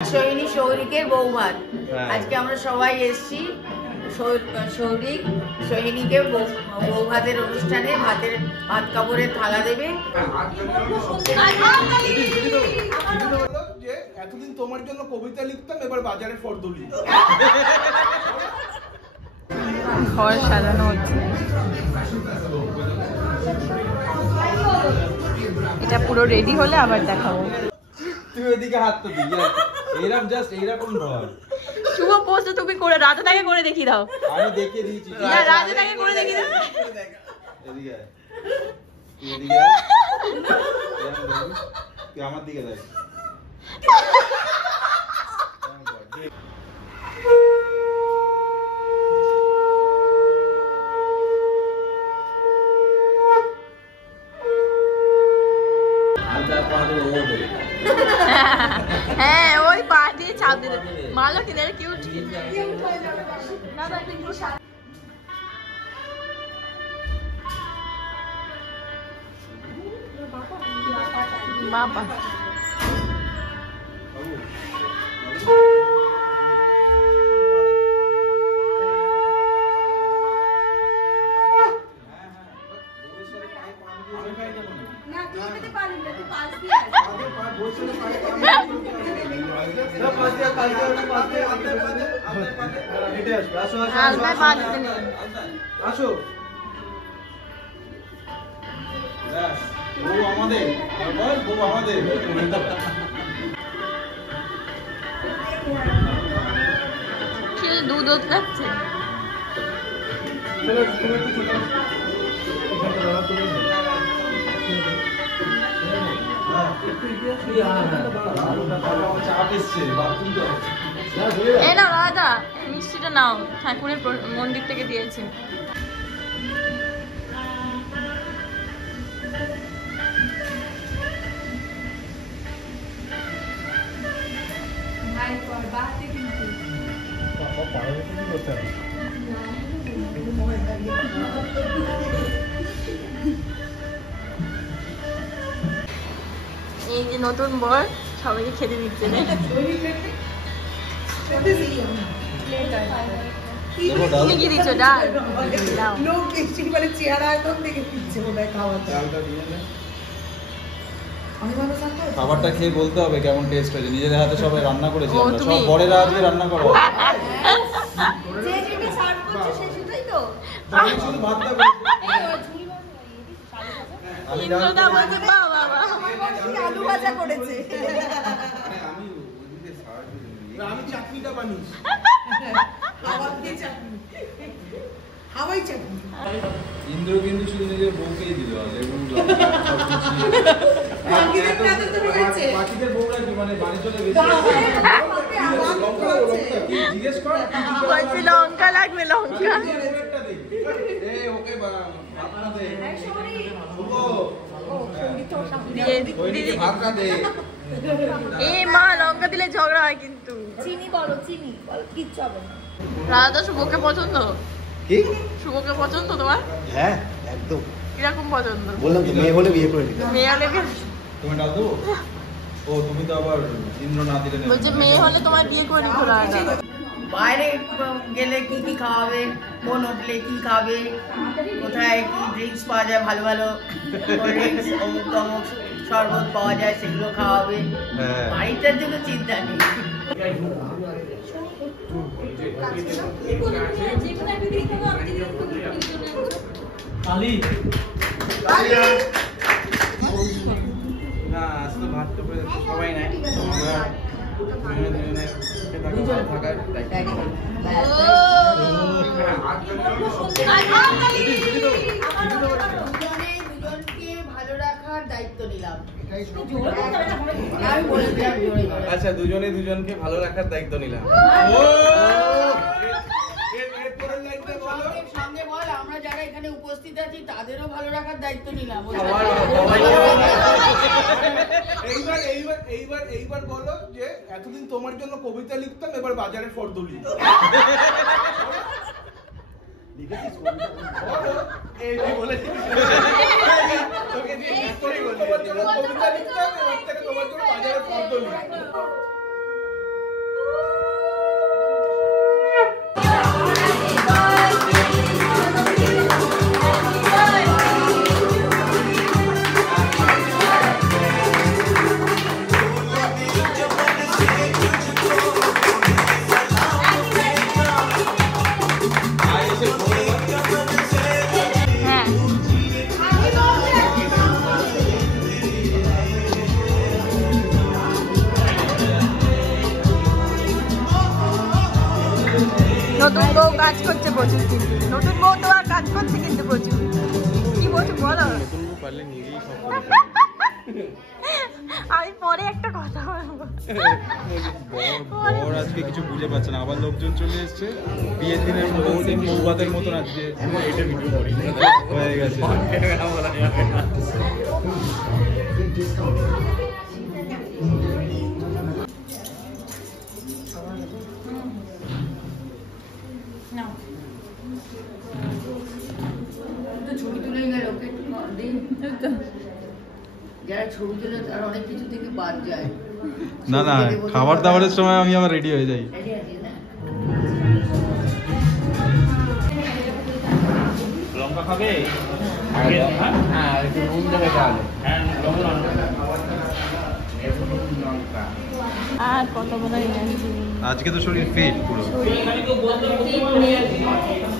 সোহিনী সৌরিকের বৌভাত। আজকে আমরা সবাই এসেছি সৌরিক সোহিনীকে বৌভাতের অনুষ্ঠানে ভাত কাপড়ের থালা দেবে। এতদিন তোমার জন্য কবিতা লিখতাম, এবার বাজারে ফর্দলি। ঘর সাজানো হচ্ছে, এটা পুরো রেডি হলে আবার দেখাবো। তুই ওইদিকে হাত তো দিই, এইরকম জাস্ট এইরকম ধর। শুভ পোস্ট তুমি করে রাজাটাকে করে দেখি দাও। আমি দেখে দিয়েছি, না রাজাটাকে করে দেখি দাও। এদিকে আয়, এদিকে আয়, তুই আমার দিকে দেখ। হ্যাঁ ওই পা দিয়ে চাপ দিতে মালো কি দেখ কিউট। বাবা আসো বউ আমাদের, বউ আমাদের। দুধ লাগছে। এই নাও রাজা, মিষ্টিটা নাও, ঠাকুরের মন্দির থেকে দিয়েছে। এই যে নতুন বর সবাইকে খেতে দিচ্ছে। তুমি কি দিচ্ছ? ডাল খাবারটা খেয়ে বলতে হবে কেমন টেস্ট হয়েছে। নিজেদের হাতে সবাই রান্না করেছি, আমরা সব বরেরা আজকে রান্না করো। শুধু ভাতটা ইন্দ্রদা বলছে বাবা আলু ভাজা করেছে। আমি চাটনিটা বানিয়েছি, হাওয়াই চাটনি। ইন্দ্র কিন্তু শুধু নিজের বউকেই দিল, বাকিদের বউরা কি মানে বাড়ি চলে গেছে। জিজ্ঞেস কর লঙ্কা লাগবে, লঙ্কা এই মা লঙ্কা দিলে ঝগড়া হয় কিন্তু। চিনি বলো কিচ্ছু হবে না। রাজা শুভকে পছন্দ? কি শুভকে পছন্দ তোমার? হ্যাঁ একদম। কিরকম পছন্দ? বললাম তো মেয়ে হলে বিয়ে করে নিতাম। মেয়ে হলে তুমি ডাল দেবো? ও তুমি তো আবার ইন্দ্র না দিলে। বলছে মেয়ে হলে তোমার বিয়ে করে নিতো রাজা। বাইরে গেলে কি কি খাওয়াবে, মন উঠলে কি খাবে, কোথায় কি ড্রিঙ্কস পাওয়া যায়, ভালো ভালো ড্রিঙ্কস অমুক তমুক শরবত পাওয়া যায়, সেগুলো খাওয়াবে। বাড়িটার জন্য চিন্তা নেই। না আজকে ভাত তো সবাই নাই, আচ্ছা দুজনে দুজনকে ভালো রাখার দায়িত্ব নিলাম। সামনে বল, আমরা যারা এখানে উপস্থিত আছি তাদেরও ভালো রাখার দায়িত্ব নিলাম। এইবার বলো যে এতদিন তোমার জন্য কবিতা লিখতাম, এবার বাজারে ফর্দলি। নতুন বউ কাজ করছে প্রচুর, কিন্তু নতুন বউ তো আর কাজ করছে কিন্তু প্রচুর। কি বলছো বলো? আমি পরে একটা কথা বলবো। বর আজকে কিছু বুঝে পাচ্ছে না, আবার লোকজন চলে এসছে বিয়ের দিনের মতো বৌভাতের মতন আজকে হয়ে গেছে। ছবি তুলে গেল, ওকে একটু দিন। যারা ছবি তুলে তারা অনেক কিছু থেকে বাদ যায়। না না, খাবার দাবারের সময় আমি আবার রেডি হয়ে যাই। লঙ্কা খাবে? আর কত বড় আজকে তো শরীর ফিট পুরো,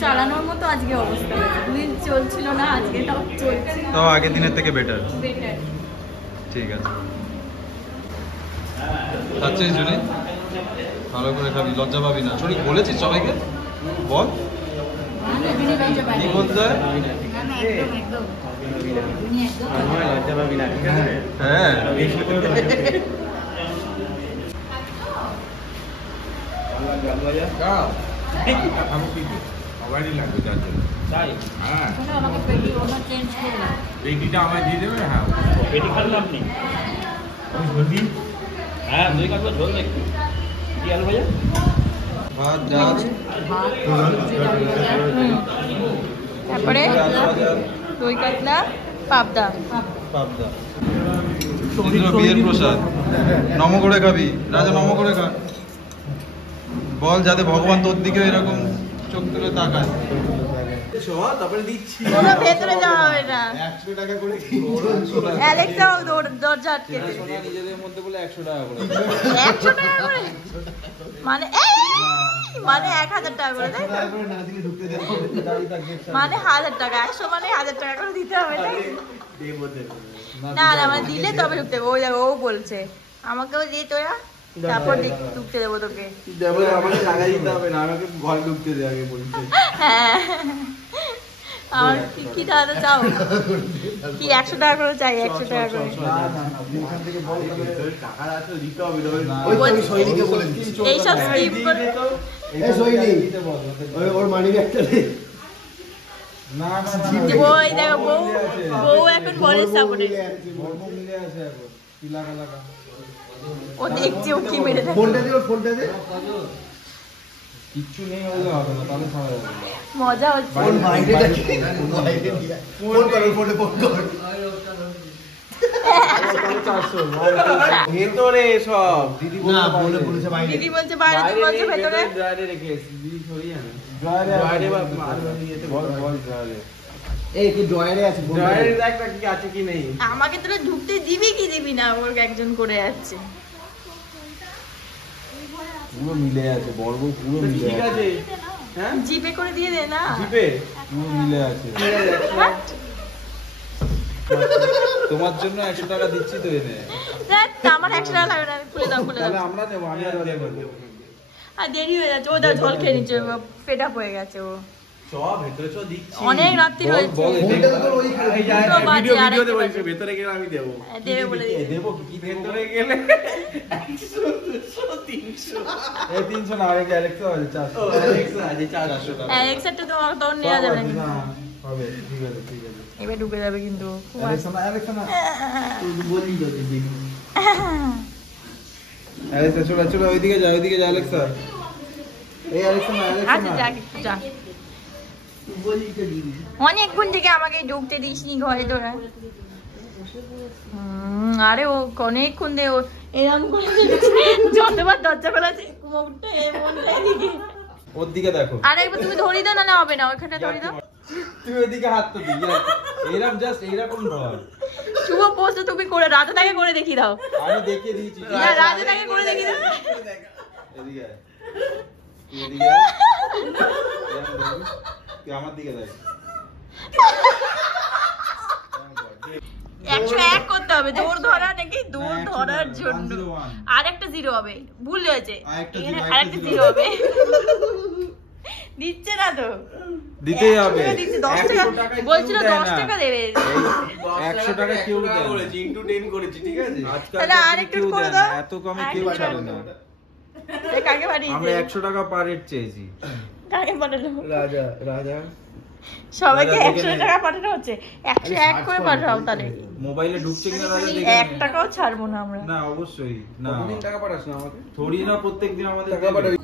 চালানোর মতো আজকে অবস্থা। দুদিন চলছিল না, আজকে তাও চলছে, তাও আগের দিনের থেকে বেটার। ঠিক আছে, খাচ্ছিস জুনি? ভালো করে খাবি, লজ্জা পাবি না। শরীর বলেছিস সবাইকে? বল কি বলতে হয়? হ্যাঁ আমায় দিয়ে দেবে। হ্যাঁ পেটি খাবেন আপনি? হ্যাঁ দই কাটবো, ঝোল একটু কি আলু ভাইয়া? ভাত ডাল, তারপরে দই কাতলা, পাবদা। পাবদা, বিয়ের প্রসাদ। নম করে খাবি রাজা, নম করে খা। বল যাতে ভগবান তোর দিকে এরকম চোখ তুলে তাকায়। কোনো ভেতরে যাওয়া হবে না। 100 টাকা করে অ্যালেক্সাও দরজা আটকে দেবে। নিজেদের মধ্যে বলে 100 টাকা করে। 100 টাকা করে মানে মানে 1000 টাকা করে, তাই তো? মানে 1000 টাকা, 100 মানে 1000 টাকা করে দিতে হবে, তাই? না না, মানে দিলে তবে ঢুকতে হবে। ওই দেখো ও বলছে আমাকেও দিয়ে তোরা, তারপর ঢুকতে দেবো তোকে। আমাকে টাকা দিতে হবে না, আমাকে ঘর ঢুকতে দে আগে বলছে। হ্যাঁ, আর কি তাহলে চাও? কি 100 টাকা করে চাই? 100 টাকা করে এইসব স্কিপ করে। ওর মানি ব্যাগটা দে। ওই দেখো বউ, বউ এখন বরের সাপোর্টে। ও দেখছে ও কি মেরে দেয়। ফোনটা দে, ওর ফোনটা দে। কিচ্ছু নেই হলে হবে না, তাহলে ছাড়া যাবে। মজা হচ্ছে। ফোন বাইরে রাখি, ফোন কর, ফোনে ফোন কর। ভেতরে সব দিদি না বলে বলেছে বাইরে। দিদি বলছে বাইরে, তুমি বলছো ভেতরে। ড্রায়ারে রেখে এসেছি, দিদি সরিয়ে আনে। ড্রয়ারে বা বল বল ড্রয়ারে। এই কি ড্রয়ারে আছে? ড্রায়ারে দেখ না কি আছে কি নেই। আমাকে তোরা ঢুকতে দিবি কি দিবি না? ওর একজন করে যাচ্ছে। পুরো মিলে আছে, বর্গ পুরো মিলে ঠিক আছে। হ্যাঁ জিপে করে দিয়ে দে না। জিপে পুরো মিলে আছে। তোমার জন্য 100 টাকা দিচ্ছি তো এনে। দেখ, আমার 100 টাকা লাগবে না, খুলে দাও খুলে তাহলে দাও। আমরা নেবো, আমি আর দেবো। আর দেরি হয়ে যাচ্ছে, ও দা জল খেয়ে নিচ্ছে, ফেড আপ হয়ে গেছে ও। সব ভেতরে সব দিচ্ছি। অনেক রাত্রি হয়েছে। বল, ফোনটা তো তোর ওই এই যা দুটো বাজে, ভিডিও আড়াইটে ভিডিওতে বাজে। বলছে ভেতরে গেলে আমি দেবো। দেবে বলে দিয়েছে। দেবো কি ভেতরে গেলে 100 200 300 এই 300 না, আগে অ্যালেক্সা আছে 400। ও অ্যালেক্সা আছে 400 টাকা। অ্যালেক্সাটা তো তোর নেওয়া যাবে না। না হবে, ঠিক আছে ঠিক আছে। এবার ঢুকে যাবে কিন্তু। অ্যালেক্সা না, অ্যালেক্সা না। বলি তো দিদি। অ্যালেক্সা চলো চলো, ওইদিকে যা, ওইদিকে যা অ্যালেক্সা। এই অ্যালেক্সা না, অ্যালেক্সা আচ্ছা না। যা একটু যা। অনেকক্ষণ থেকে আমাকে ঢুকতে দিসনি ঘরে তোরা। আরে ও অনেকক্ষণ দিয়ে এরকম করে যতবার দরজা খোলা আছে মুখটা এদিকে। ওর দিকে দেখো। আরে একবার তুমি ধরি দাও, না হবে না, ওখানে ধরি দাও। তুই ওইদিকে হাত তো দি, এরকম জাস্ট এইরকম ধর। শুভ পোস্ট তুমি করে রাতে তাকে করে দেখিয়ে দাও। আমি দেখিয়ে দিয়েছি। না, রাতে তাকে করে দেখিয়ে দাও। এদিকে আয়। তুই এদিকে আয়। তুই আমার দিকে দেখ। 101 করতে হবে, দৌড় ধরা নাকি দৌড় ধরার জন্য। 101। আর একটা 0 হবে, ভুল হয়েছে। আরেকটা এখানে 0, আরেকটা 0 হবে। দিচ্ছে না তো, দিতেই হবে। 10 টাকা বলছিল, 10 টাকা দেবে। 100 টাকা কেউ দেয় না। করেছি ইনটু 10 করেছি, ঠিক আছে? তাহলে আরেকটু কেউ করে দেয় দাও। না, এত কমে কেউ ছাড়ে না। কাকে পাঠিয়েছে? আমরা 100 টাকা পার হেড চেয়েছি। কাকে পাঠালো? রাজা রাজা সবাইকে দাদা 100 দেখে টাকা পাঠানো হচ্ছে, 101 করে পাঠাও তাহলে। মোবাইলে ঢুকছে কিনা দাদা দেখে 1 টাকাও ছাড়বো না আমরা। না অবশ্যই না, কতদিন টাকা পাঠাস না আমাকে? থোড়ি না প্রত্যেকদিন আমাদের টাকা দেবে। পাঠাবি।